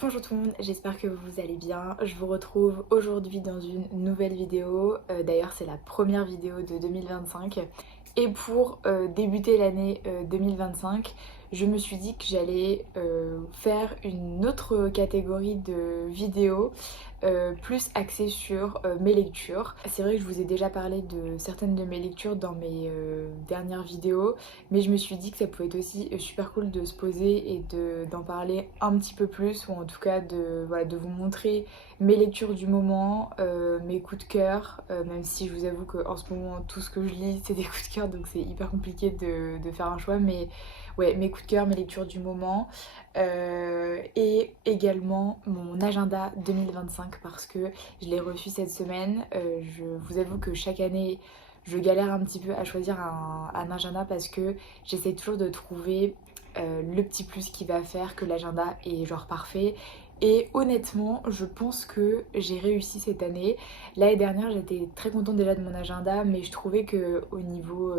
Bonjour tout le monde, j'espère que vous allez bien. Je vous retrouve aujourd'hui dans une nouvelle vidéo. D'ailleurs c'est la première vidéo de 2025. Et pour débuter l'année 2025, je me suis dit que j'allais faire une autre catégorie de vidéos plus axée sur mes lectures. C'est vrai que je vous ai déjà parlé de certaines de mes lectures dans mes dernières vidéos, mais je me suis dit que ça pouvait être aussi super cool de se poser et d'en parler un petit peu plus, ou en tout cas voilà, de vous montrer mes lectures du moment, mes coups de cœur, même si je vous avoue qu'en ce moment tout ce que je lis c'est des coups de cœur, donc c'est hyper compliqué de faire un choix, mais ouais, mes coups de cœur, mes lectures du moment, et également mon agenda 2025 parce que je l'ai reçu cette semaine. Je vous avoue que chaque année je galère un petit peu à choisir un agenda parce que j'essaie toujours de trouver le petit plus qui va faire que l'agenda est genre parfait. Et honnêtement, je pense que j'ai réussi cette année. L'année dernière, j'étais très contente déjà de mon agenda, mais je trouvais que au niveau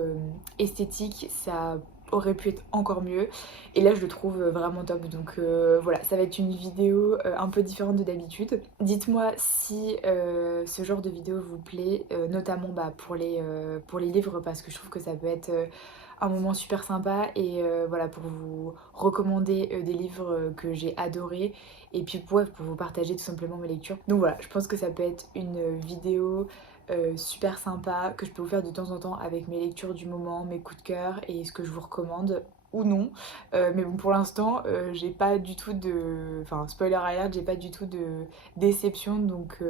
esthétique, ça aurait pu être encore mieux. Et là, je le trouve vraiment top. Donc voilà, ça va être une vidéo un peu différente de d'habitude. Dites-moi si ce genre de vidéo vous plaît, notamment pour les livres, parce que je trouve que ça peut être un moment super sympa et voilà, pour vous recommander des livres que j'ai adorés et puis pour vous partager tout simplement mes lectures. Donc voilà, je pense que ça peut être une vidéo super sympa que je peux vous faire de temps en temps avec mes lectures du moment, mes coups de cœur et ce que je vous recommande ou non. Mais bon, pour l'instant, j'ai pas du tout de... Enfin, spoiler alert, j'ai pas du tout de déception. Donc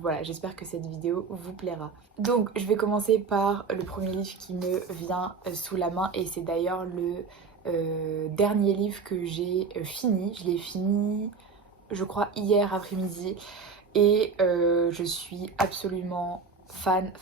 voilà, j'espère que cette vidéo vous plaira. Donc, je vais commencer par le premier livre qui me vient sous la main. Et c'est d'ailleurs le dernier livre que j'ai fini. Je l'ai fini, je crois, hier après-midi. Et je suis absolument fan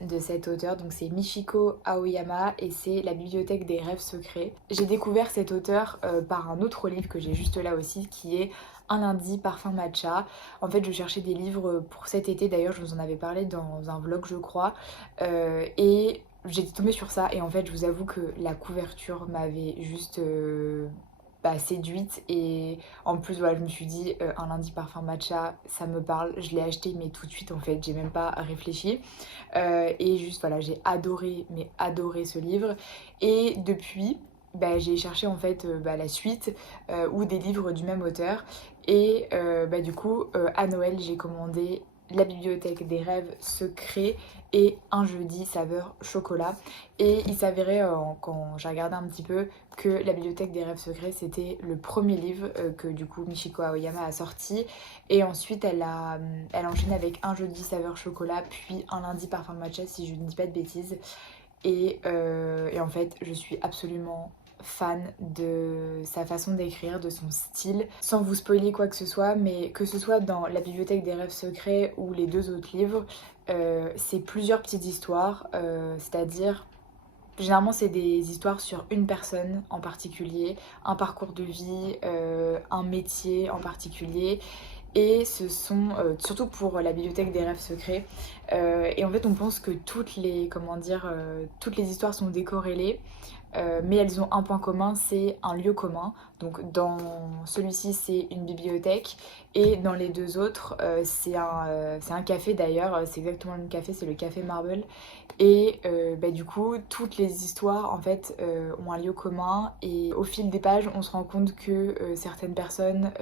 de cet auteur. Donc c'est Michiko Aoyama et c'est La bibliothèque des rêves secrets. J'ai découvert cet auteur par un autre livre que j'ai juste là aussi, qui est Un lundi parfum matcha. En fait, je cherchais des livres pour cet été, d'ailleurs je vous en avais parlé dans un vlog je crois, et j'étais tombée sur ça et en fait je vous avoue que la couverture m'avait juste séduite. Et en plus voilà, je me suis dit un lundi parfum matcha ça me parle, je l'ai acheté mais tout de suite en fait, j'ai même pas réfléchi. Et juste voilà, j'ai adoré, mais adoré ce livre. Et depuis j'ai cherché en fait la suite ou des livres du même auteur. Et du coup à Noël j'ai commandé La bibliothèque des rêves secrets et Un jeudi saveur chocolat. Et il s'avérait quand j'ai regardé un petit peu que La bibliothèque des rêves secrets c'était le premier livre que du coup Michiko Aoyama a sorti. Et ensuite elle enchaîne avec Un jeudi saveur chocolat puis Un lundi parfum matcha si je ne dis pas de bêtises. Et en fait je suis absolument fan de sa façon d'écrire, de son style, sans vous spoiler quoi que ce soit, mais que ce soit dans La bibliothèque des rêves secrets ou les deux autres livres, c'est plusieurs petites histoires, c'est-à-dire généralement c'est des histoires sur une personne en particulier, un parcours de vie, un métier en particulier. Et ce sont, surtout pour La bibliothèque des rêves secrets, et en fait on pense que toutes les histoires sont décorrélées, mais elles ont un point commun, c'est un lieu commun. Donc dans celui-ci c'est une bibliothèque et dans les deux autres c'est un café d'ailleurs, c'est exactement le même café, c'est le café Marble. Et du coup toutes les histoires en fait ont un lieu commun et au fil des pages on se rend compte que certaines personnes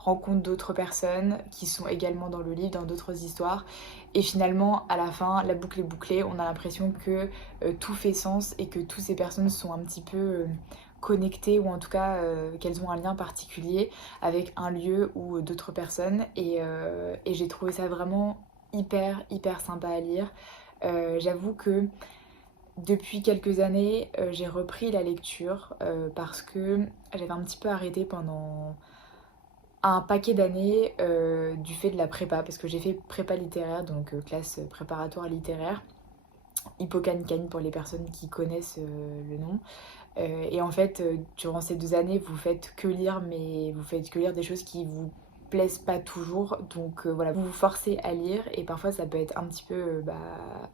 rencontrent d'autres personnes qui sont également dans le livre, dans d'autres histoires. Et finalement, à la fin, la boucle est bouclée. On a l'impression que tout fait sens et que toutes ces personnes sont un petit peu connectées, ou en tout cas qu'elles ont un lien particulier avec un lieu ou d'autres personnes. Et j'ai trouvé ça vraiment hyper sympa à lire. J'avoue que depuis quelques années, j'ai repris la lecture parce que j'avais un petit peu arrêté pendant un paquet d'années du fait de la prépa, parce que j'ai fait prépa littéraire, donc classe préparatoire littéraire, Hippocagne pour les personnes qui connaissent le nom. Et en fait, durant ces 2 années, vous faites que lire, mais vous faites que lire des choses qui vous plaisent pas toujours. Donc voilà, vous vous forcez à lire et parfois ça peut être un petit peu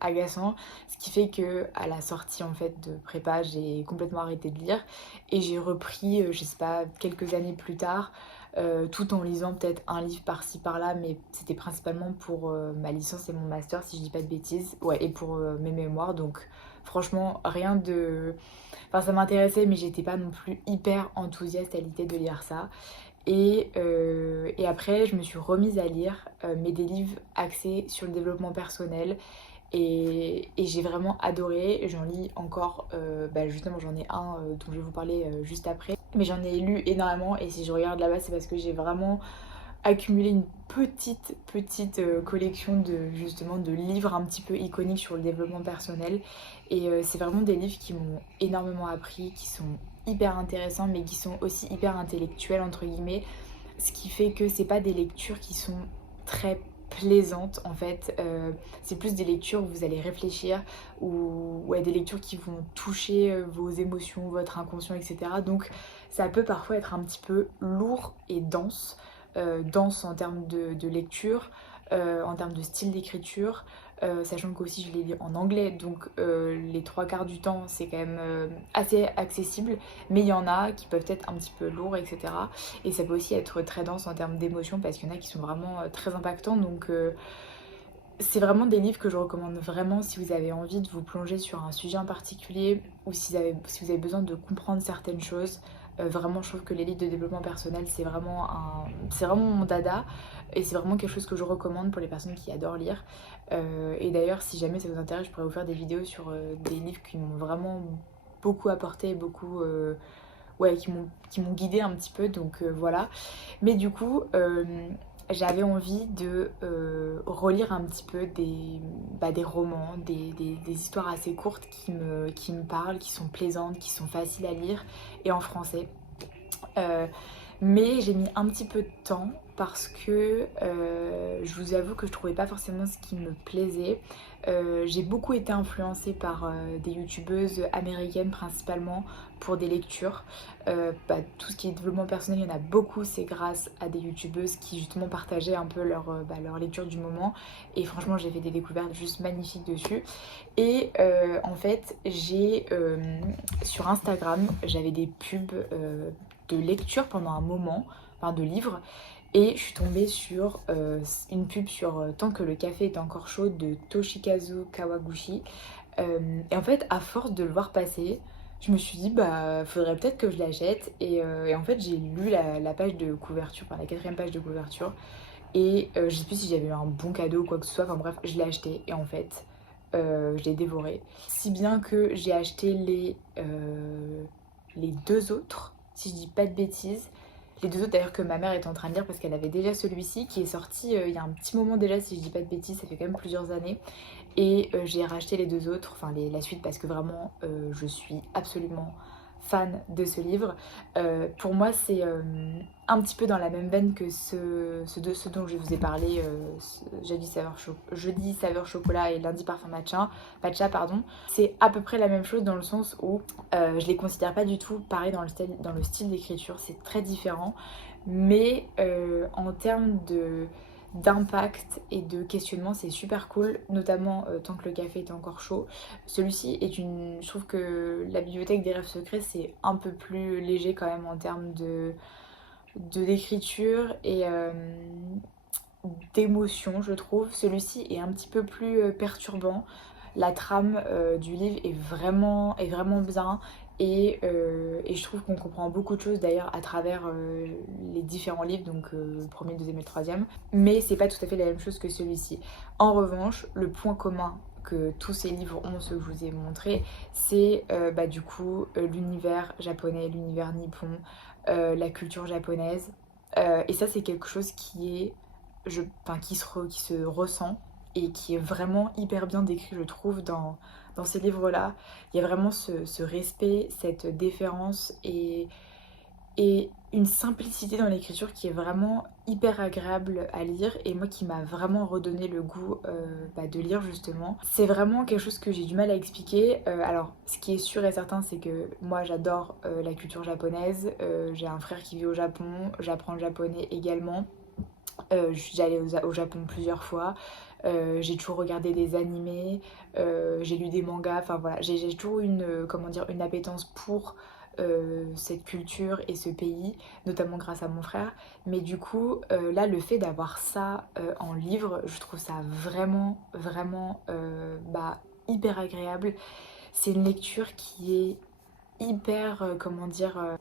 agaçant. Ce qui fait que à la sortie en fait de prépa, j'ai complètement arrêté de lire et j'ai repris, je sais pas, quelques années plus tard. tout en lisant peut-être un livre par-ci par-là, mais c'était principalement pour ma licence et mon master si je dis pas de bêtises, ouais, et pour mes mémoires. Donc franchement rien de... Enfin ça m'intéressait mais j'étais pas non plus hyper enthousiaste à l'idée de lire ça. Et après, je me suis remise à lire, mais des livres axés sur le développement personnel. Et j'ai vraiment adoré. J'en lis encore, justement, j'en ai un dont je vais vous parler juste après. Mais j'en ai lu énormément. Et si je regarde là-bas, c'est parce que j'ai vraiment accumulé une petite collection de justement de livres un petit peu iconiques sur le développement personnel. Et c'est vraiment des livres qui m'ont énormément appris, qui sont hyper intéressants mais qui sont aussi hyper intellectuels entre guillemets, ce qui fait que c'est pas des lectures qui sont très plaisantes en fait. C'est plus des lectures où vous allez réfléchir, ou ouais, des lectures qui vont toucher vos émotions, votre inconscient, etc. Donc ça peut parfois être un petit peu lourd et dense, dense en termes de lecture, en termes de style d'écriture, sachant qu'aussi je les lis en anglais, donc les trois quarts du temps c'est quand même assez accessible, mais il y en a qui peuvent être un petit peu lourds, etc. Et ça peut aussi être très dense en termes d'émotions parce qu'il y en a qui sont vraiment très impactants, donc c'est vraiment des livres que je recommande vraiment si vous avez envie de vous plonger sur un sujet en particulier, ou si vous avez besoin de comprendre certaines choses. Vraiment, je trouve que les livres de développement personnel, c'est vraiment mon dada. Et c'est vraiment quelque chose que je recommande pour les personnes qui adorent lire. Et d'ailleurs, si jamais ça vous intéresse, je pourrais vous faire des vidéos sur des livres qui m'ont vraiment beaucoup apporté, beaucoup... ouais, qui m'ont guidée un petit peu, donc voilà. Mais du coup, j'avais envie de relire un petit peu des romans, des histoires assez courtes qui me parlent, qui sont plaisantes, qui sont faciles à lire, et en français. Euh, mais j'ai mis un petit peu de temps parce que je vous avoue que je trouvais pas forcément ce qui me plaisait. J'ai beaucoup été influencée par des youtubeuses américaines principalement pour des lectures. Tout ce qui est développement personnel, il y en a beaucoup, c'est grâce à des youtubeuses qui justement partageaient un peu leur lecture du moment. Et franchement, j'ai fait des découvertes juste magnifiques dessus. Et en fait, sur Instagram, j'avais des pubs de lecture pendant un moment, enfin de livres. Et je suis tombée sur une pub sur Tant que le café est encore chaud de Toshikazu Kawaguchi. Et en fait, à force de le voir passer, je me suis dit, bah, faudrait peut-être que je l'achète. Et en fait, j'ai lu la page de couverture, enfin la quatrième page de couverture. Et je sais plus si j'avais eu un bon cadeau ou quoi que ce soit. Enfin bref, je l'ai acheté. Et en fait, je l'ai dévoré. Si bien que j'ai acheté les deux autres, si je dis pas de bêtises. Les deux autres d'ailleurs que ma mère est en train de lire parce qu'elle avait déjà celui-ci qui est sorti il y a un petit moment déjà, si je dis pas de bêtises, ça fait quand même plusieurs années. Et j'ai racheté les deux autres, enfin la suite, parce que vraiment je suis absolument fan de ce livre. Pour moi c'est un petit peu dans la même veine que ce dont je vous ai parlé, jeudi saveur chocolat et lundi parfum matcha pardon. C'est à peu près la même chose dans le sens où je les considère pas du tout pareil dans le style d'écriture, c'est très différent. Mais en termes d'impact et de questionnement, c'est super cool, notamment tant que le café est encore chaud. Celui-ci est je trouve que la bibliothèque des rêves secrets, c'est un peu plus léger quand même en termes d'écriture et d'émotion, je trouve. Celui-ci est un petit peu plus perturbant. La trame du livre est vraiment bien. Et je trouve qu'on comprend beaucoup de choses d'ailleurs à travers les différents livres, donc le premier, le deuxième et le troisième. Mais c'est pas tout à fait la même chose que celui-ci. En revanche, le point commun que tous ces livres ont, ceux que je vous ai montrés, c'est du coup l'univers japonais, l'univers nippon, la culture japonaise. Et ça c'est quelque chose qui se ressent et qui est vraiment hyper bien décrit, je trouve, dans ces livres-là. Il y a vraiment ce respect, cette déférence et une simplicité dans l'écriture qui est vraiment hyper agréable à lire, et moi qui m'a vraiment redonné le goût de lire justement. C'est vraiment quelque chose que j'ai du mal à expliquer. Alors ce qui est sûr et certain, c'est que moi j'adore la culture japonaise. J'ai un frère qui vit au Japon, j'apprends le japonais également. Je suis allée au Japon plusieurs fois. J'ai toujours regardé des animés, j'ai lu des mangas, enfin voilà, j'ai toujours une appétence pour cette culture et ce pays, notamment grâce à mon frère. Mais du coup, là, le fait d'avoir ça en livre, je trouve ça vraiment, vraiment hyper agréable. C'est une lecture qui est hyper,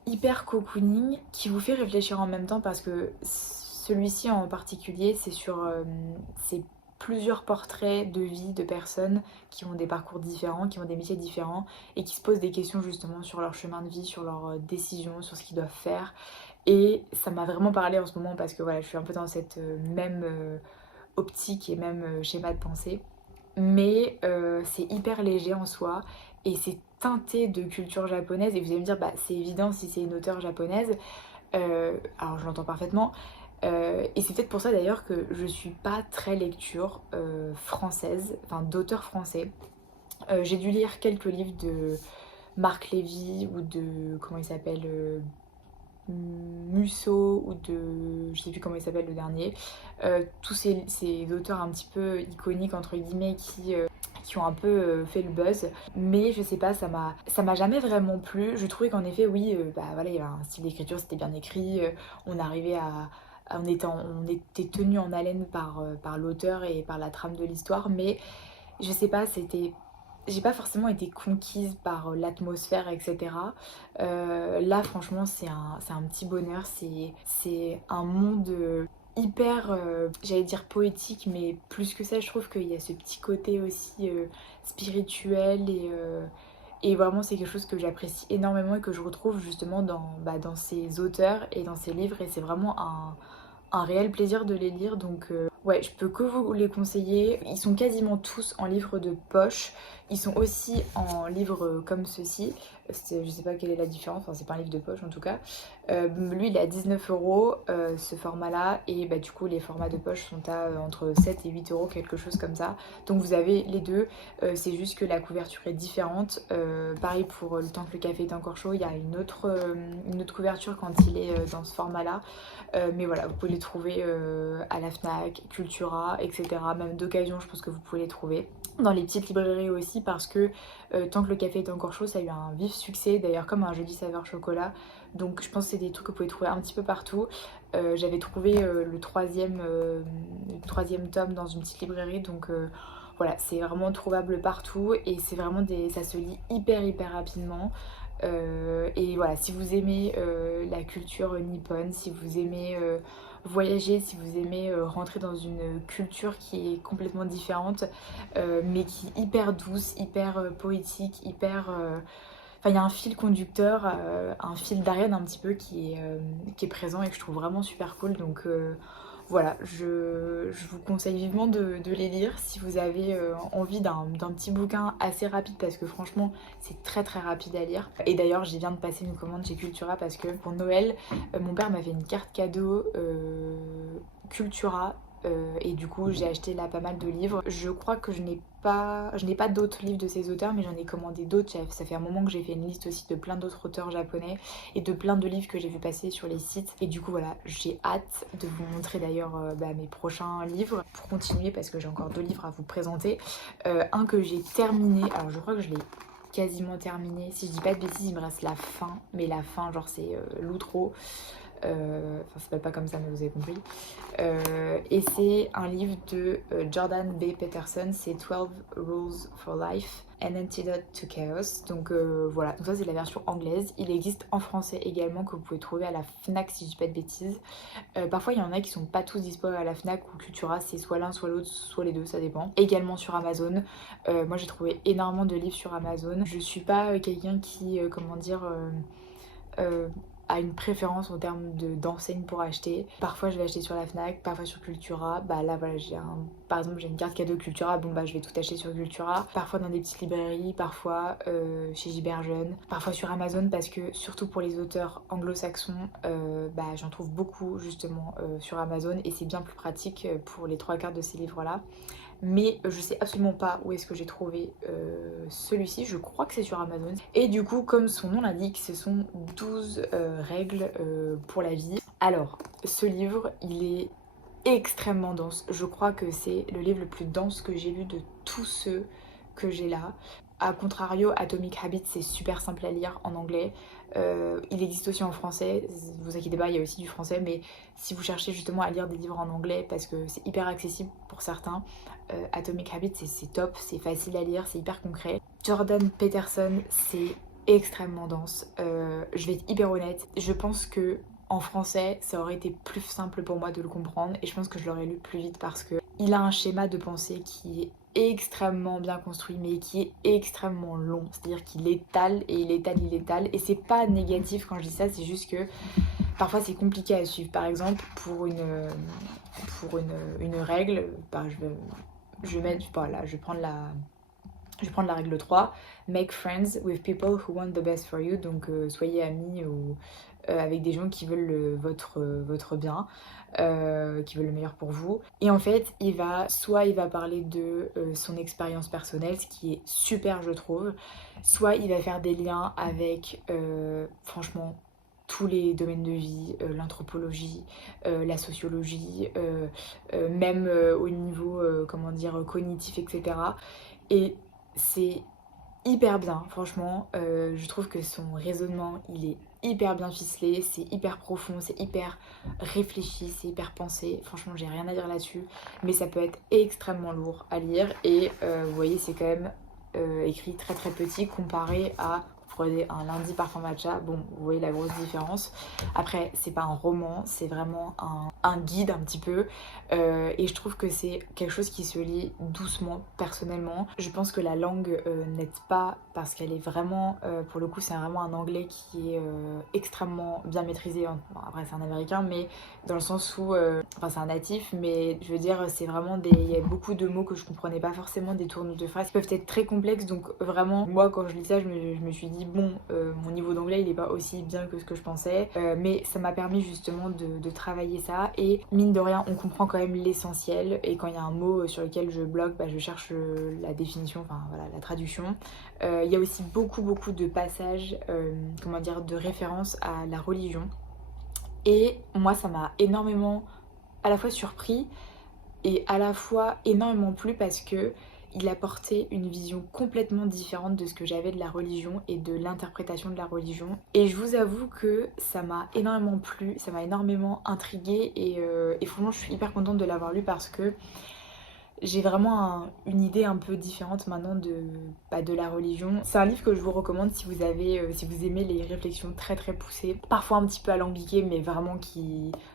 hyper cocooning, qui vous fait réfléchir en même temps parce que celui-ci en particulier, c'est plusieurs portraits de vie de personnes qui ont des parcours différents, qui ont des métiers différents et qui se posent des questions justement sur leur chemin de vie, sur leurs décisions, sur ce qu'ils doivent faire. Et ça m'a vraiment parlé en ce moment parce que voilà, je suis un peu dans cette même optique et même schéma de pensée. Mais c'est hyper léger en soi et c'est teinté de culture japonaise. Et vous allez me dire, bah c'est évident si c'est une auteure japonaise. Alors je l'entends parfaitement. Et c'est peut-être pour ça d'ailleurs que je suis pas très lecture française, enfin d'auteurs français. J'ai dû lire quelques livres de Marc Lévy ou de, comment il s'appelle, Musso ou de, je sais plus comment il s'appelle le dernier. Tous ces auteurs un petit peu iconiques entre guillemets qui ont un peu fait le buzz, mais je sais pas, ça m'a jamais vraiment plu. Je trouvais qu'en effet oui, bah voilà, il y avait un style d'écriture, c'était bien écrit, on arrivait on était tenu en haleine par l'auteur et par la trame de l'histoire, mais je sais pas, j'ai pas forcément été conquise par l'atmosphère, etc. Là, franchement, c'est un petit bonheur. C'est un monde hyper, j'allais dire poétique, mais plus que ça, je trouve qu'il y a ce petit côté aussi spirituel et vraiment, c'est quelque chose que j'apprécie énormément et que je retrouve justement dans ces auteurs et dans ces livres. Et c'est vraiment un réel plaisir de les lire. Donc, ouais, je peux que vous les conseiller. Ils sont quasiment tous en livre de poche. Ils sont aussi en livre comme ceci. Je sais pas quelle est la différence, enfin c'est pas un livre de poche en tout cas. Lui il est à 19 € ce format là et bah du coup les formats de poche sont à entre 7 et 8 € quelque chose comme ça. Donc vous avez les deux, c'est juste que la couverture est différente. Pareil pour Le temps que le café est encore chaud, il y a une autre couverture quand il est dans ce format là. Mais voilà, vous pouvez les trouver à la Fnac, Cultura, etc. Même d'occasion je pense que vous pouvez les trouver. Dans les petites librairies aussi parce que Tant que le café est encore chaud, ça a eu un vif succès, d'ailleurs comme un jeudi saveur chocolat. Donc je pense que c'est des trucs que vous pouvez trouver un petit peu partout. J'avais trouvé le troisième tome dans une petite librairie, donc voilà, c'est vraiment trouvable partout et c'est vraiment ça se lit hyper hyper rapidement. Et voilà, si vous aimez la culture nippone, si vous aimez voyager, si vous aimez rentrer dans une culture qui est complètement différente, mais qui est hyper douce, hyper poétique, hyper... Enfin, il y a un fil conducteur, un fil d'Ariane un petit peu qui est présent et que je trouve vraiment super cool. Donc voilà, je vous conseille vivement de les lire si vous avez envie d'un petit bouquin assez rapide parce que franchement c'est très très rapide à lire. Et d'ailleurs j'ai viens de passer une commande chez Cultura parce que pour Noël mon père m'a fait une carte cadeau Cultura. Et du coup j'ai acheté là pas mal de livres. Je crois que je n'ai pas d'autres livres de ces auteurs mais j'en ai commandé d'autres. Ça fait un moment que j'ai fait une liste aussi de plein d'autres auteurs japonais et de plein de livres que j'ai vu passer sur les sites. Et du coup voilà, j'ai hâte de vous montrer d'ailleurs mes prochains livres pour continuer parce que j'ai encore 2 livres à vous présenter. Un que j'ai terminé, alors je crois que je l'ai quasiment terminé. Si je dis pas de bêtises, il me reste la fin, mais la fin genre c'est l'outro. Enfin ça s'appelle pas comme ça mais vous avez compris. Et c'est un livre de Jordan B. Peterson, c'est 12 Rules for Life, An Antidote to Chaos. Donc voilà, donc ça c'est la version anglaise. Il existe en français également que vous pouvez trouver à la Fnac si je dis pas de bêtises. Parfois il y en a qui sont pas tous dispo à la Fnac ou Cultura, c'est soit l'un soit l'autre, soit les deux, ça dépend. Également sur Amazon. Moi j'ai trouvé énormément de livres sur Amazon. Je suis pas quelqu'un qui, a une préférence en termes d'enseigne pour acheter. Parfois je vais acheter sur la Fnac, parfois sur Cultura. Bah là voilà, par exemple j'ai une carte cadeau Cultura, bon bah je vais tout acheter sur Cultura. Parfois dans des petites librairies, parfois chez Giberjeune, parfois sur Amazon parce que surtout pour les auteurs anglo-saxons, bah j'en trouve beaucoup justement sur Amazon et c'est bien plus pratique pour les 3/4 de ces livres là. Mais je sais absolument pas où est-ce que j'ai trouvé celui-ci, je crois que c'est sur Amazon. Et du coup, comme son nom l'indique, ce sont 12 règles pour la vie. Alors, ce livre, il est extrêmement dense. Je crois que c'est le livre le plus dense que j'ai lu de tous ceux que j'ai là. A contrario, Atomic Habits, c'est super simple à lire en anglais. Il existe aussi en français, vous inquiétez pas, il y a aussi du français, mais si vous cherchez justement à lire des livres en anglais parce que c'est hyper accessible pour certains, Atomic Habits c'est top, c'est facile à lire, c'est hyper concret. Jordan Peterson, c'est extrêmement dense. Je vais être hyper honnête, je pense que en français ça aurait été plus simple pour moi de le comprendre et je pense que je l'aurais lu plus vite parce que il a un schéma de pensée qui est extrêmement bien construit mais qui est extrêmement long, c'est à dire qu'il étale et il étale, il étale, et c'est pas négatif quand je dis ça, c'est juste que parfois c'est compliqué à suivre. Par exemple pour une règle, bah, je vais mettre, voilà, je vais prendre la règle 3. Make friends with people who want the best for you. Donc soyez amis ou avec des gens qui veulent votre bien, qui veulent le meilleur pour vous. Et en fait, soit il va parler de son expérience personnelle, ce qui est super je trouve, soit il va faire des liens avec franchement tous les domaines de vie, l'anthropologie, la sociologie, même au niveau comment dire cognitif, etc. Et c'est hyper bien, franchement. Je trouve que son raisonnement, il est hyper bien ficelé, c'est hyper profond, c'est hyper réfléchi, c'est hyper pensé. Franchement, j'ai rien à dire là-dessus, mais ça peut être extrêmement lourd à lire. Et vous voyez, c'est quand même écrit très très petit comparé à... Vous prenez un lundi parfum matcha, bon, vous voyez la grosse différence. Après, c'est pas un roman, c'est vraiment un guide un petit peu. Et je trouve que c'est quelque chose qui se lit doucement, personnellement. Je pense que la langue n'aide pas parce qu'elle est vraiment, pour le coup, c'est vraiment un anglais qui est extrêmement bien maîtrisé. Bon, après, c'est un américain, mais dans le sens où, enfin, c'est un natif, mais je veux dire, c'est vraiment il y a beaucoup de mots que je comprenais pas forcément, des tournures de phrases qui peuvent être très complexes. Donc, vraiment, moi, quand je lis ça, je me suis dit, bon, mon niveau d'anglais, il est pas aussi bien que ce que je pensais, mais ça m'a permis justement de travailler ça. Et mine de rien, on comprend quand même l'essentiel, et quand il y a un mot sur lequel je bloque, bah, je cherche la définition, enfin voilà, la traduction. Il y a aussi beaucoup de passages, comment dire, de référence à la religion, et moi ça m'a énormément à la fois surpris et à la fois énormément plu parce que il apportait une vision complètement différente de ce que j'avais de la religion et de l'interprétation de la religion. Et je vous avoue que ça m'a énormément plu, ça m'a énormément intriguée, et franchement je suis hyper contente de l'avoir lu parce que j'ai vraiment une idée un peu différente maintenant de la religion. C'est un livre que je vous recommande si vous si vous aimez les réflexions très très poussées, parfois un petit peu alambiquées, mais vraiment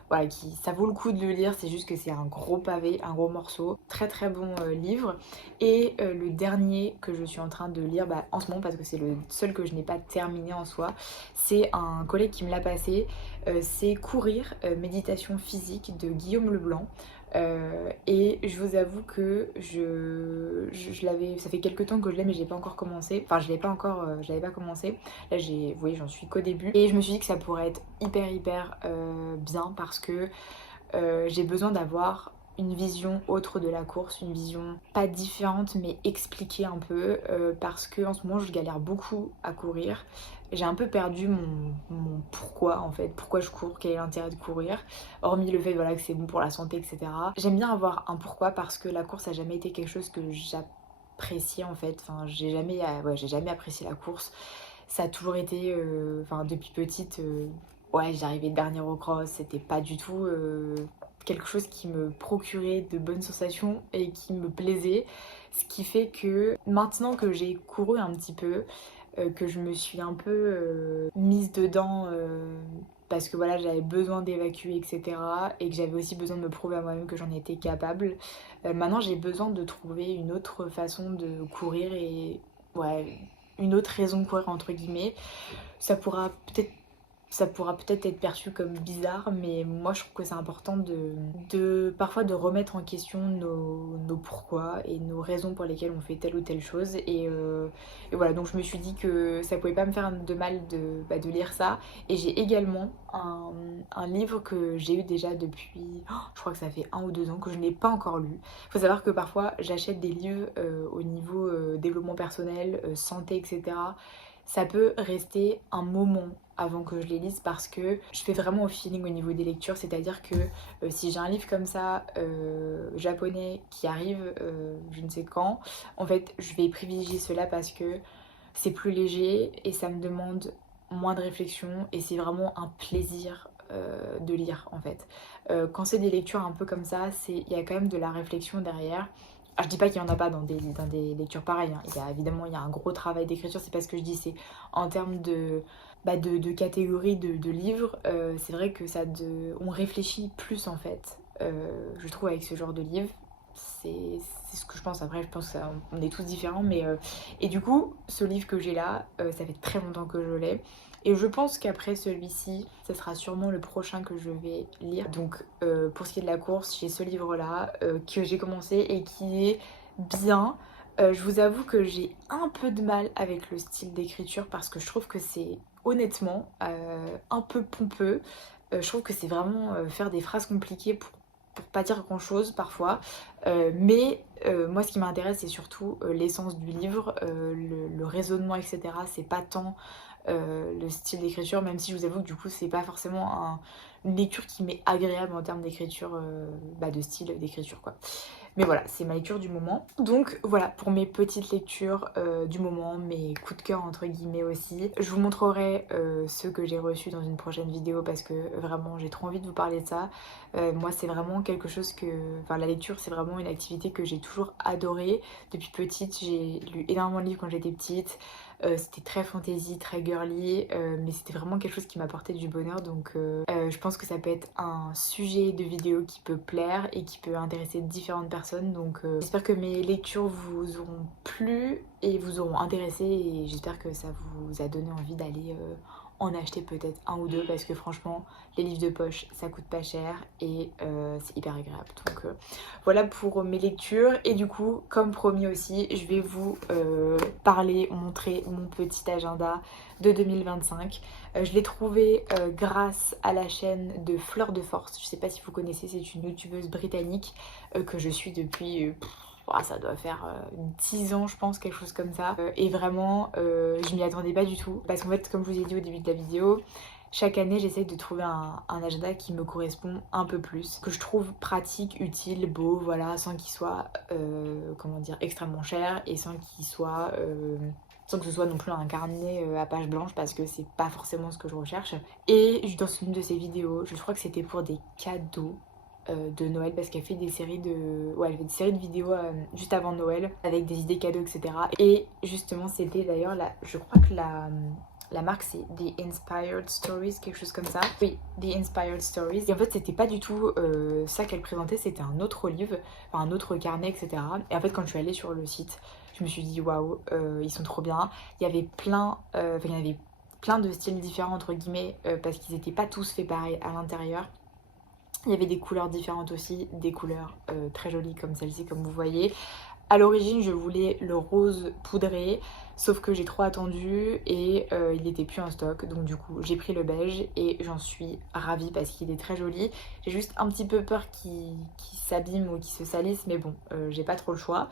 voilà, ça vaut le coup de le lire. C'est juste que c'est un gros pavé, un gros morceau. Très très bon livre. Et le dernier que je suis en train de lire en ce moment, parce que c'est le seul que je n'ai pas terminé en soi, c'est un collègue qui me l'a passé. C'est Courir, méditation physique de Guillaume Leblanc. Et je vous avoue que je l'avais, ça fait quelques temps que je l'ai, mais j'ai pas encore commencé. Enfin, je l'avais pas commencé. Là, vous voyez, j'en suis qu'au début. Et je me suis dit que ça pourrait être hyper bien parce que j'ai besoin d'avoir une vision autre de la course, une vision pas différente mais expliquée un peu, parce que en ce moment je galère beaucoup à courir. J'ai un peu perdu mon pourquoi en fait, pourquoi je cours, quel est l'intérêt de courir, hormis le fait voilà, que c'est bon pour la santé, etc. J'aime bien avoir un pourquoi parce que la course a jamais été quelque chose que j'appréciais en fait, enfin j'ai jamais apprécié la course. Ça a toujours été, enfin depuis petite, ouais j'arrivais dernière au cross, c'était pas du tout quelque chose qui me procurait de bonnes sensations et qui me plaisait. Ce qui fait que maintenant que j'ai couru un petit peu, que je me suis un peu mise dedans parce que voilà j'avais besoin d'évacuer, etc. Et que j'avais aussi besoin de me prouver à moi-même que j'en étais capable. Maintenant j'ai besoin de trouver une autre façon de courir et ouais, une autre raison de courir entre guillemets. Ça pourra peut-être être perçu comme bizarre, mais moi je trouve que c'est important parfois de remettre en question nos pourquoi et nos raisons pour lesquelles on fait telle ou telle chose. Et voilà, donc je me suis dit que ça pouvait pas me faire de mal de lire ça. Et j'ai également un livre que j'ai eu déjà depuis, je crois que ça fait 1 ou 2 ans, que je n'ai pas encore lu. Il faut savoir que parfois j'achète des livres au niveau développement personnel, santé, etc. Ça peut rester un moment avant que je les lise parce que je fais vraiment au feeling au niveau des lectures, c'est-à-dire que si j'ai un livre comme ça japonais qui arrive je ne sais quand, en fait je vais privilégier cela parce que c'est plus léger et ça me demande moins de réflexion et c'est vraiment un plaisir de lire en fait. Quand c'est des lectures un peu comme ça, il y a quand même de la réflexion derrière. Alors, je dis pas qu'il n'y en a pas dans des lectures pareilles, hein. Évidemment il y a un gros travail d'écriture, c'est pas ce que je dis, c'est en termes de catégorie de livres, c'est vrai que on réfléchit plus en fait, je trouve, avec ce genre de livre. C'est ce que je pense. Après, je pense qu'on est tous différents, mais et du coup, ce livre que j'ai là, ça fait très longtemps que je l'ai. Et je pense qu'après celui-ci, ce sera sûrement le prochain que je vais lire. Donc pour ce qui est de la course, j'ai ce livre-là que j'ai commencé et qui est bien. Je vous avoue que j'ai un peu de mal avec le style d'écriture parce que je trouve que c'est honnêtement un peu pompeux. Je trouve que c'est vraiment faire des phrases compliquées pour pas dire grand chose parfois. Mais moi ce qui m'intéresse c'est surtout l'essence du livre, le raisonnement, etc. C'est pas tant le style d'écriture, même si je vous avoue que du coup c'est pas forcément une lecture qui m'est agréable en termes d'écriture, de style d'écriture quoi. Mais voilà, c'est ma lecture du moment. Donc voilà pour mes petites lectures du moment, mes coups de cœur entre guillemets aussi. Je vous montrerai ceux que j'ai reçus dans une prochaine vidéo parce que vraiment j'ai trop envie de vous parler de ça. Moi c'est vraiment quelque chose que... Enfin la lecture c'est vraiment une activité que j'ai toujours adorée. Depuis petite j'ai lu énormément de livres quand j'étais petite. C'était très fantasy, très girly, mais c'était vraiment quelque chose qui m'apportait du bonheur. Donc je pense que ça peut être un sujet de vidéo qui peut plaire et qui peut intéresser différentes personnes. Donc j'espère que mes lectures vous auront plu et vous auront intéressé, et j'espère que ça vous a donné envie d'aller en acheter peut-être un ou deux, parce que franchement les livres de poche ça coûte pas cher et c'est hyper agréable. Donc voilà pour mes lectures. Et du coup comme promis aussi, je vais vous montrer mon petit agenda de 2025. Je l'ai trouvé grâce à la chaîne de Fleur de Force. Je sais pas si vous connaissez, c'est une youtubeuse britannique que je suis depuis... ça doit faire 10 ans je pense, quelque chose comme ça. Et vraiment je m'y attendais pas du tout. Parce qu'en fait comme je vous ai dit au début de la vidéo, chaque année j'essaye de trouver un agenda qui me correspond un peu plus, que je trouve pratique, utile, beau, voilà, sans qu'il soit comment dire, extrêmement cher, et sans qu'il soit... sans que ce soit non plus un carnet à page blanche, parce que c'est pas forcément ce que je recherche. Et dans une de ces vidéos, je crois que c'était pour des cadeaux de Noël, parce qu'elle fait des séries de... Ouais, elle fait des séries de vidéos juste avant Noël, avec des idées cadeaux, etc. Et justement, c'était d'ailleurs, je crois que la marque c'est The Inspired Stories, quelque chose comme ça. Oui, The Inspired Stories. Et en fait c'était pas du tout ça qu'elle présentait, c'était un autre livre, enfin un autre carnet, etc. Et en fait quand je suis allée sur le site, je me suis dit waouh, ils sont trop bien. Il y avait plein de styles différents entre guillemets, parce qu'ils n'étaient pas tous faits pareil à l'intérieur. Il y avait des couleurs différentes aussi, des couleurs très jolies comme celle-ci, comme vous voyez. À l'origine, je voulais le rose poudré, sauf que j'ai trop attendu et il n'était plus en stock. Donc du coup, j'ai pris le beige et j'en suis ravie parce qu'il est très joli. J'ai juste un petit peu peur qu'il s'abîme ou qu'il se salisse, mais bon, j'ai pas trop le choix.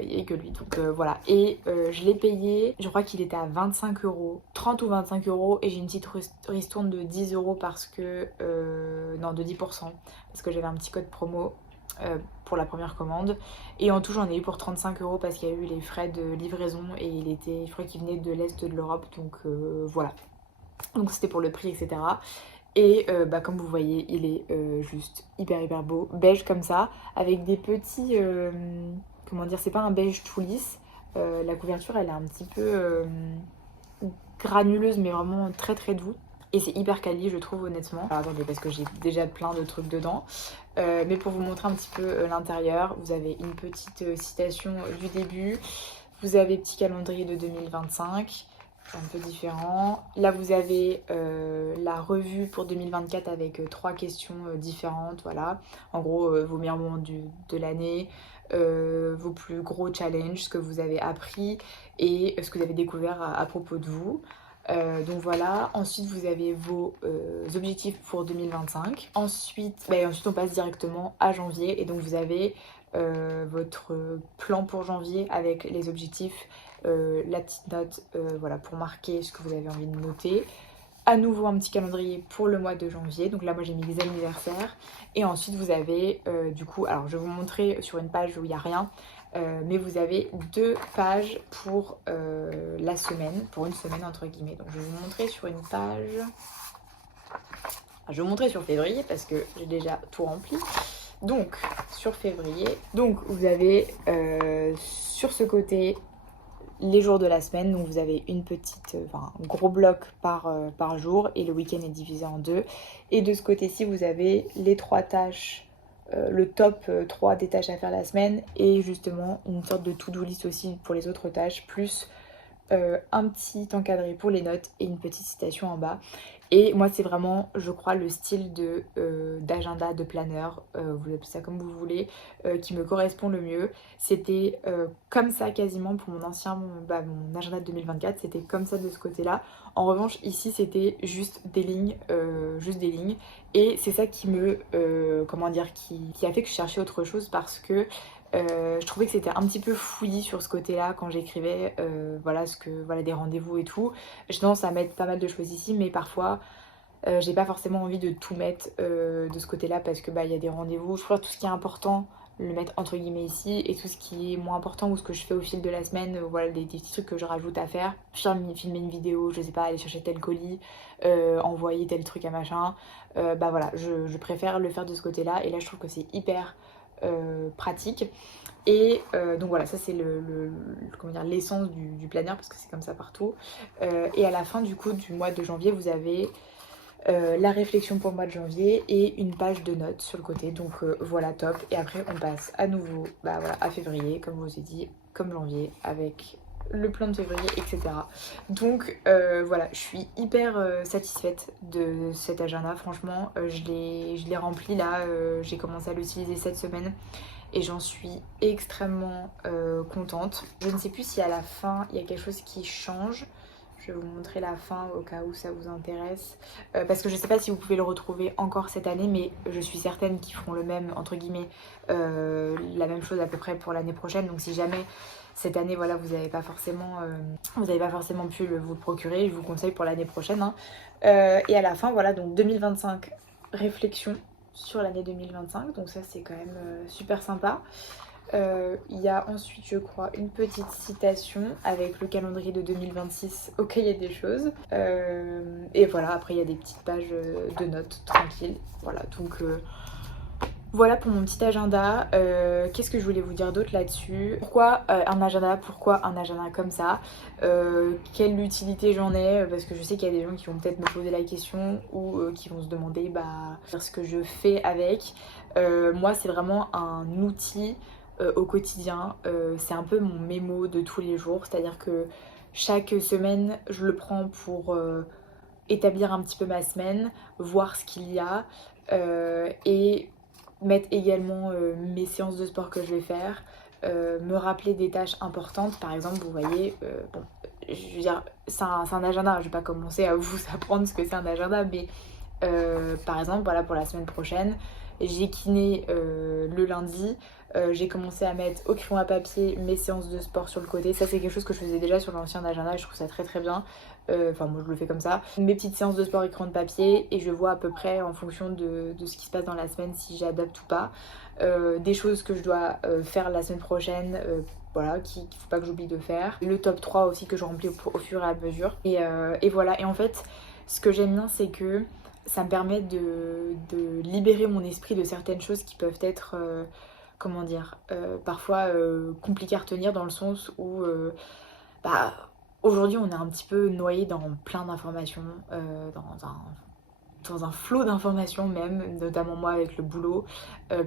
Il n'y a que lui, donc voilà. Et je l'ai payé, je crois qu'il était à 25 euros, 30 ou 25 euros, et j'ai une petite ristourne de 10 euros parce que... non, de 10%, parce que j'avais un petit code promo pour la première commande. Et en tout j'en ai eu pour 35 euros parce qu'il y a eu les frais de livraison et je crois qu'il venait de l'Est de l'Europe, donc voilà. Donc c'était pour le prix, etc. Et comme vous voyez, il est juste hyper beau, beige comme ça, avec des petits... comment dire, c'est pas un beige tout lisse. La couverture elle est un petit peu granuleuse, mais vraiment très doux. Et c'est hyper quali, je trouve, honnêtement. Alors attendez, parce que j'ai déjà plein de trucs dedans. Mais pour vous montrer un petit peu l'intérieur, vous avez une petite citation du début. Vous avez petit calendrier de 2025, un peu différent. Là, vous avez la revue pour 2024 avec 3 questions différentes. Voilà. En gros, vos meilleurs moments de l'année, vos plus gros challenges, ce que vous avez appris et ce que vous avez découvert à propos de vous. Donc voilà, ensuite vous avez vos objectifs pour 2025. Ensuite on passe directement à janvier, et donc vous avez votre plan pour janvier avec les objectifs, la petite note voilà, pour marquer ce que vous avez envie de noter. À nouveau un petit calendrier pour le mois de janvier, donc là moi j'ai mis les anniversaires. Et ensuite vous avez du coup, alors je vais vous montrer sur une page où il n'y a rien, mais vous avez 2 pages pour la semaine, pour une semaine entre guillemets. Donc je vais vous montrer sur une page. Je vais vous montrer sur février parce que j'ai déjà tout rempli. Donc sur février, donc vous avez sur ce côté les jours de la semaine, donc vous avez une petite, un gros bloc par jour et le week-end est divisé en 2. Et de ce côté-ci, vous avez les 3 tâches, le top 3 des tâches à faire la semaine et justement une sorte de to-do list aussi pour les autres tâches, plus un petit encadré pour les notes et une petite citation en bas. Et moi c'est vraiment, je crois, le style d'agenda, de planeur, vous appelez ça comme vous voulez, qui me correspond le mieux. C'était comme ça quasiment pour mon ancien, mon agenda de 2024, c'était comme ça de ce côté-là. En revanche ici c'était juste des lignes, et c'est ça qui me, comment dire, qui a fait que je cherchais autre chose parce que je trouvais que c'était un petit peu fouillis sur ce côté-là quand j'écrivais, voilà, des rendez-vous et tout. J'ai tendance à mettre pas mal de choses ici, mais parfois j'ai pas forcément envie de tout mettre de ce côté-là parce que il y a des rendez-vous. Je crois que tout ce qui est important, le mettre entre guillemets ici, et tout ce qui est moins important ou ce que je fais au fil de la semaine, voilà, des petits trucs que je rajoute à faire. Filmer une vidéo, je sais pas, aller chercher tel colis, envoyer tel truc à machin. Voilà, je préfère le faire de ce côté-là, et là je trouve que c'est hyper pratique. Et donc voilà, ça c'est comment dire, l'essence du planeur parce que c'est comme ça partout. Et à la fin du coup du mois de janvier, vous avez la réflexion pour le mois de janvier et une page de notes sur le côté. Donc voilà, top. Et après on passe à nouveau voilà, à février, comme je vous ai dit, comme janvier, avec le plan de février, etc. Donc voilà, je suis hyper satisfaite de cet agenda. Franchement, je l'ai rempli là, j'ai commencé à l'utiliser cette semaine et j'en suis extrêmement contente. Je ne sais plus si à la fin il y a quelque chose qui change. Je vais vous montrer la fin au cas où ça vous intéresse. Parce que je ne sais pas si vous pouvez le retrouver encore cette année, mais je suis certaine qu'ils feront le même, entre guillemets, la même chose à peu près pour l'année prochaine. Donc si jamais cette année, voilà, vous n'avez pas forcément pu vous le procurer, je vous conseille pour l'année prochaine, hein. Et à la fin, voilà, donc 2025, réflexion sur l'année 2025. Donc ça, c'est quand même super sympa. Il y a ensuite, je crois, une petite citation avec le calendrier de 2026 au cahier des choses. Et voilà, après il y a des petites pages de notes tranquilles. Voilà, donc voilà pour mon petit agenda. Qu'est-ce que je voulais vous dire d'autre là-dessus? Pourquoi un agenda? Pourquoi un agenda comme ça? Quelle utilité j'en ai? Parce que je sais qu'il y a des gens qui vont peut-être me poser la question ou qui vont se demander ce que je fais avec. Moi, c'est vraiment un outil au quotidien. C'est un peu mon mémo de tous les jours. C'est-à-dire que chaque semaine, je le prends pour établir un petit peu ma semaine, voir ce qu'il y a et mettre également mes séances de sport que je vais faire, me rappeler des tâches importantes. Par exemple, vous voyez, bon, je veux dire, c'est un agenda, je vais pas commencer à vous apprendre ce que c'est un agenda, mais par exemple, voilà, pour la semaine prochaine, j'ai kiné le lundi. J'ai commencé à mettre au crayon à papier mes séances de sport sur le côté. Ça, c'est quelque chose que je faisais déjà sur l'ancien agenda et je trouve ça très très bien. Enfin, moi je le fais comme ça. Mes petites séances de sport et crayon de papier, et je vois à peu près en fonction de ce qui se passe dans la semaine si j'adapte ou pas. Des choses que je dois faire la semaine prochaine. Voilà, qu'il ne faut pas que j'oublie de faire. Le top 3 aussi que je remplis au fur et à mesure. Et voilà, et en fait, ce que j'aime bien, c'est que ça me permet de libérer mon esprit de certaines choses qui peuvent être, comment dire, parfois compliquées à retenir, dans le sens où bah, aujourd'hui on est un petit peu noyé dans plein d'informations, dans un flot d'informations même, notamment moi avec le boulot,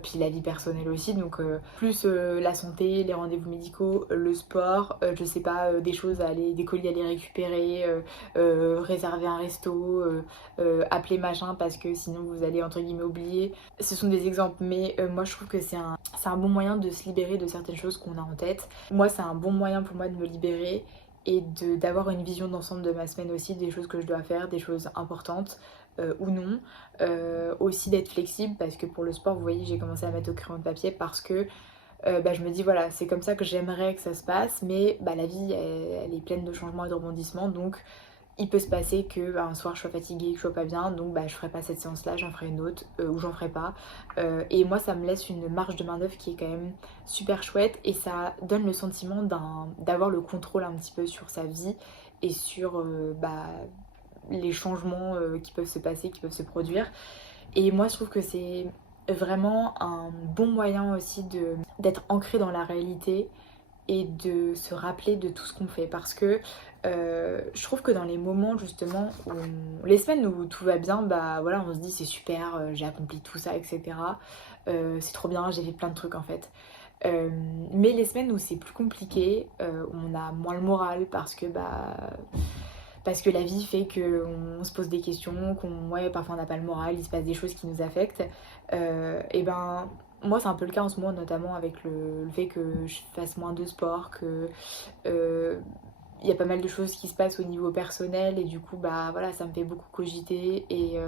puis la vie personnelle aussi, donc plus la santé, les rendez-vous médicaux, le sport, je sais pas, des choses à aller, des colis à aller récupérer, réserver un resto, appeler machin parce que sinon vous allez entre guillemets oublier. Ce sont des exemples, mais moi je trouve que c'est un bon moyen de se libérer de certaines choses qu'on a en tête. Moi c'est un bon moyen pour moi de me libérer et d'avoir une vision d'ensemble de ma semaine aussi, des choses que je dois faire, des choses importantes ou non. Aussi d'être flexible parce que pour le sport, vous voyez, j'ai commencé à mettre au crayon de papier parce que je me dis voilà, c'est comme ça que j'aimerais que ça se passe, mais la vie elle est pleine de changements et de rebondissements, donc il peut se passer que un soir je sois fatiguée, que je sois pas bien, donc je ferai pas cette séance-là, j'en ferai une autre ou j'en ferai pas. Et moi ça me laisse une marge de manœuvre qui est quand même super chouette et ça donne le sentiment d'avoir le contrôle un petit peu sur sa vie et sur les changements qui peuvent se passer, qui peuvent se produire. Et moi je trouve que c'est vraiment un bon moyen aussi d'être ancré dans la réalité et de se rappeler de tout ce qu'on fait parce que je trouve que dans les moments justement où les semaines où tout va bien, voilà, on se dit c'est super, j'ai accompli tout ça, etc. C'est trop bien, j'ai fait plein de trucs en fait. Mais les semaines où c'est plus compliqué, où on a moins le moral parce que la vie fait qu'on se pose des questions, parfois on n'a pas le moral, il se passe des choses qui nous affectent. Et moi c'est un peu le cas en ce moment, notamment avec le fait que je fasse moins de sport, que il y a pas mal de choses qui se passent au niveau personnel et du coup voilà, ça me fait beaucoup cogiter et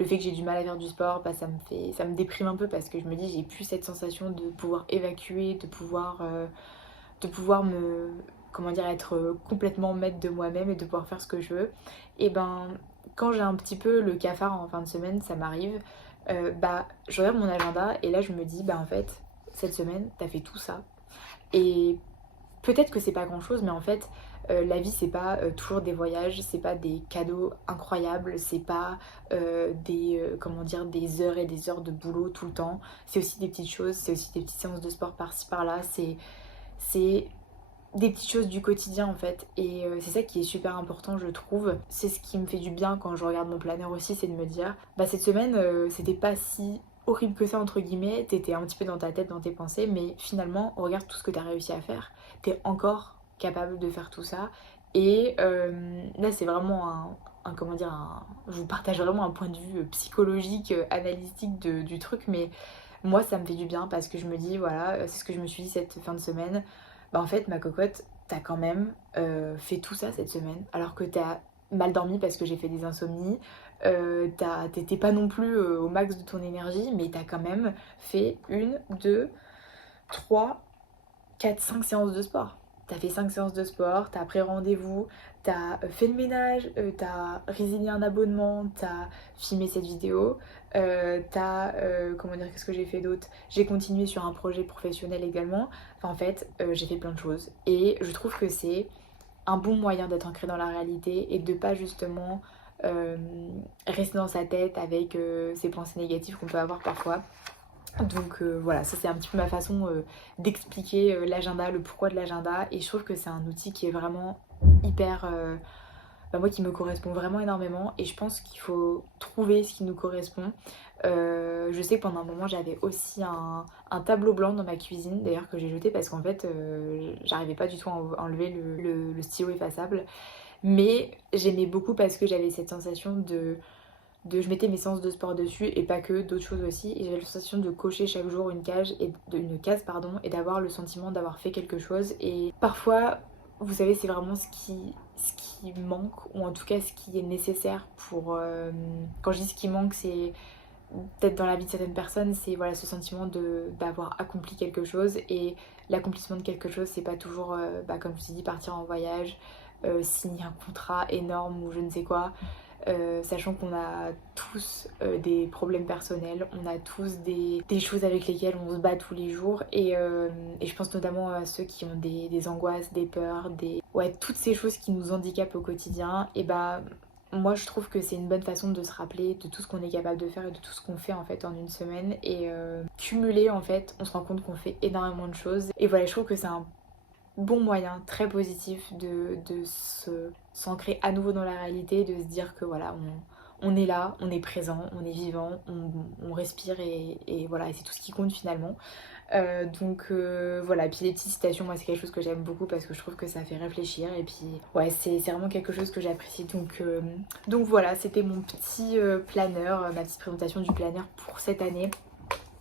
le fait que j'ai du mal à faire du sport, ça me déprime un peu parce que je me dis j'ai plus cette sensation de pouvoir évacuer, de pouvoir me, comment dire, être complètement maître de moi-même et de pouvoir faire ce que je veux. Et quand j'ai un petit peu le cafard en fin de semaine, ça m'arrive, je regarde mon agenda et là je me dis, en fait, cette semaine, t'as fait tout ça. Et peut-être que c'est pas grand chose, mais en fait, la vie c'est pas toujours des voyages, c'est pas des cadeaux incroyables, c'est pas comment dire, des heures et des heures de boulot tout le temps. C'est aussi des petites choses, c'est aussi des petites séances de sport par-ci par-là, c'est des petites choses du quotidien en fait. Et c'est ça qui est super important, je trouve. C'est ce qui me fait du bien quand je regarde mon planeur aussi, c'est de me dire, cette semaine, c'était pas si horrible que ça entre guillemets, t'étais un petit peu dans ta tête, dans tes pensées, mais finalement, regarde tout ce que t'as réussi à faire. T'es encore capable de faire tout ça. Et là, c'est vraiment comment dire, je vous partage vraiment un point de vue psychologique, analytique du truc, mais moi, ça me fait du bien parce que je me dis, voilà, c'est ce que je me suis dit cette fin de semaine. En fait, ma cocotte, t'as quand même fait tout ça cette semaine, alors que t'as mal dormi parce que j'ai fait des insomnies, t'étais pas non plus au max de ton énergie, mais t'as quand même fait une, deux, trois, 4 5 séances de sport. T'as fait 5 séances de sport, t'as pris rendez-vous, t'as fait le ménage, t'as résilié un abonnement, t'as filmé cette vidéo, comment dire, qu'est-ce que j'ai fait d'autre? J'ai continué sur un projet professionnel également. Enfin, en fait, j'ai fait plein de choses. Et je trouve que c'est un bon moyen d'être ancré dans la réalité et de pas justement euh, rester dans sa tête avec ces pensées négatives qu'on peut avoir parfois. Donc voilà, ça c'est un petit peu ma façon d'expliquer l'agenda, le pourquoi de l'agenda. Et je trouve que c'est un outil qui est vraiment hyper... moi qui me correspond vraiment énormément. Et je pense qu'il faut trouver ce qui nous correspond. Je sais que pendant un moment j'avais aussi un tableau blanc dans ma cuisine, d'ailleurs que j'ai jeté parce qu'en fait j'arrivais pas du tout à enlever le stylo effaçable. Mais j'aimais beaucoup parce que j'avais cette sensation je mettais mes séances de sport dessus et pas que, d'autres choses aussi. Et j'avais la sensation de cocher chaque jour une case pardon, et d'avoir le sentiment d'avoir fait quelque chose. Et parfois, vous savez, c'est vraiment ce qui manque, ou en tout cas ce qui est nécessaire pour... quand je dis ce qui manque, c'est peut-être dans la vie de certaines personnes, c'est voilà, ce sentiment d'avoir accompli quelque chose. Et l'accomplissement de quelque chose, c'est pas toujours, comme je vous ai dit, partir en voyage, signer un contrat énorme ou je ne sais quoi. Sachant qu'on a tous des problèmes personnels, on a tous des choses avec lesquelles on se bat tous les jours et je pense notamment à ceux qui ont des angoisses, des peurs, ouais, toutes ces choses qui nous handicapent au quotidien. Et moi je trouve que c'est une bonne façon de se rappeler de tout ce qu'on est capable de faire et de tout ce qu'on fait en fait en une semaine et cumulé en fait on se rend compte qu'on fait énormément de choses et voilà, je trouve que c'est un bon moyen très positif de s'ancrer à nouveau dans la réalité, de se dire que voilà, on est là, on est présent, on est vivant, on respire et voilà, et c'est tout ce qui compte finalement. Voilà, et puis les petites citations, moi c'est quelque chose que j'aime beaucoup parce que je trouve que ça fait réfléchir et puis ouais, c'est vraiment quelque chose que j'apprécie. Donc voilà, c'était mon petit planeur, ma petite présentation du planeur pour cette année.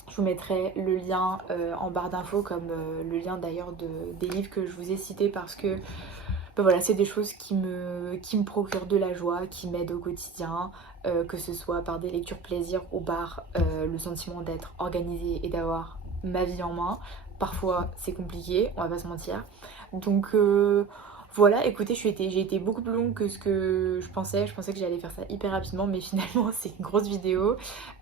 Je vous mettrai le lien en barre d'infos comme le lien d'ailleurs des livres que je vous ai cités parce que voilà, c'est des choses qui me procurent de la joie, qui m'aident au quotidien, que ce soit par des lectures plaisir ou par le sentiment d'être organisée et d'avoir ma vie en main. Parfois c'est compliqué, on va pas se mentir. Donc Voilà, écoutez, j'ai été beaucoup plus longue que ce que je pensais. Je pensais que j'allais faire ça hyper rapidement, mais finalement c'est une grosse vidéo.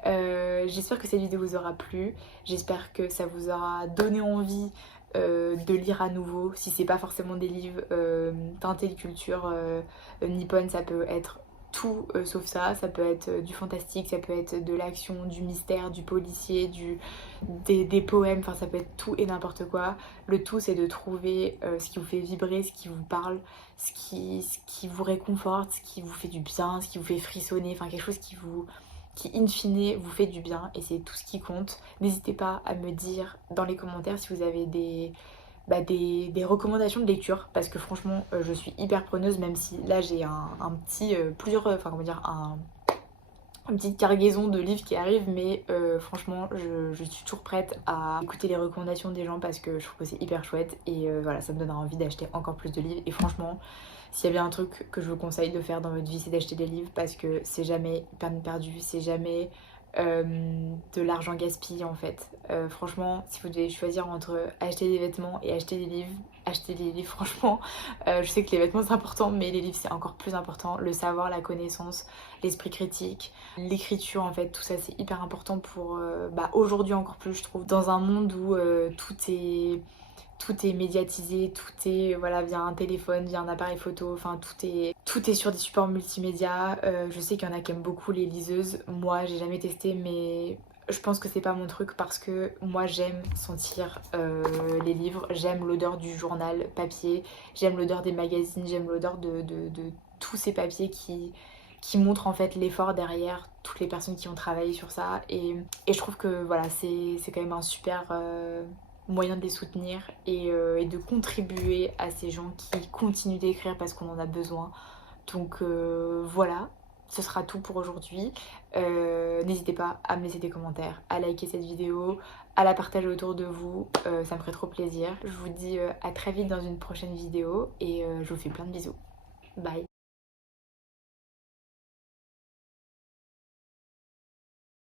J'espère que cette vidéo vous aura plu. J'espère que ça vous aura donné envie de lire à nouveau. Si c'est pas forcément des livres teintés de culture nippone, ça peut être tout sauf ça. Ça peut être du fantastique, ça peut être de l'action, du mystère, du policier, des poèmes, enfin ça peut être tout et n'importe quoi. Le tout c'est de trouver ce qui vous fait vibrer, ce qui vous parle, ce qui vous réconforte, ce qui vous fait du bien, ce qui vous fait frissonner, enfin quelque chose qui in fine vous fait du bien et c'est tout ce qui compte. N'hésitez pas à me dire dans les commentaires si vous avez des recommandations de lecture parce que franchement je suis hyper preneuse même si là j'ai un petit enfin comment dire une petite cargaison de livres qui arrivent mais franchement je suis toujours prête à écouter les recommandations des gens parce que je trouve que c'est hyper chouette et voilà ça me donnera envie d'acheter encore plus de livres et franchement s'il y a bien un truc que je vous conseille de faire dans votre vie c'est d'acheter des livres parce que c'est jamais peine perdue, c'est jamais de l'argent gaspillé en fait. Franchement si vous devez choisir entre acheter des vêtements et acheter des livres, achetez des livres franchement. Je sais que les vêtements c'est important mais les livres c'est encore plus important. Le savoir, la connaissance, l'esprit critique, l'écriture en fait, tout ça c'est hyper important pour aujourd'hui encore plus je trouve. Dans un monde où tout est médiatisé, tout est voilà via un téléphone, via un appareil photo, enfin tout est sur des supports multimédia. Je sais qu'il y en a qui aiment beaucoup les liseuses. Moi j'ai jamais testé mais je pense que c'est pas mon truc parce que moi j'aime sentir les livres, j'aime l'odeur du journal papier, j'aime l'odeur des magazines, j'aime l'odeur de tous ces papiers qui montrent en fait l'effort derrière toutes les personnes qui ont travaillé sur ça et je trouve que voilà c'est quand même un super moyen de les soutenir et de contribuer à ces gens qui continuent d'écrire parce qu'on en a besoin. Donc voilà, ce sera tout pour aujourd'hui. N'hésitez pas à me laisser des commentaires, à liker cette vidéo, à la partager autour de vous, ça me ferait trop plaisir. Je vous dis à très vite dans une prochaine vidéo et je vous fais plein de bisous. Bye.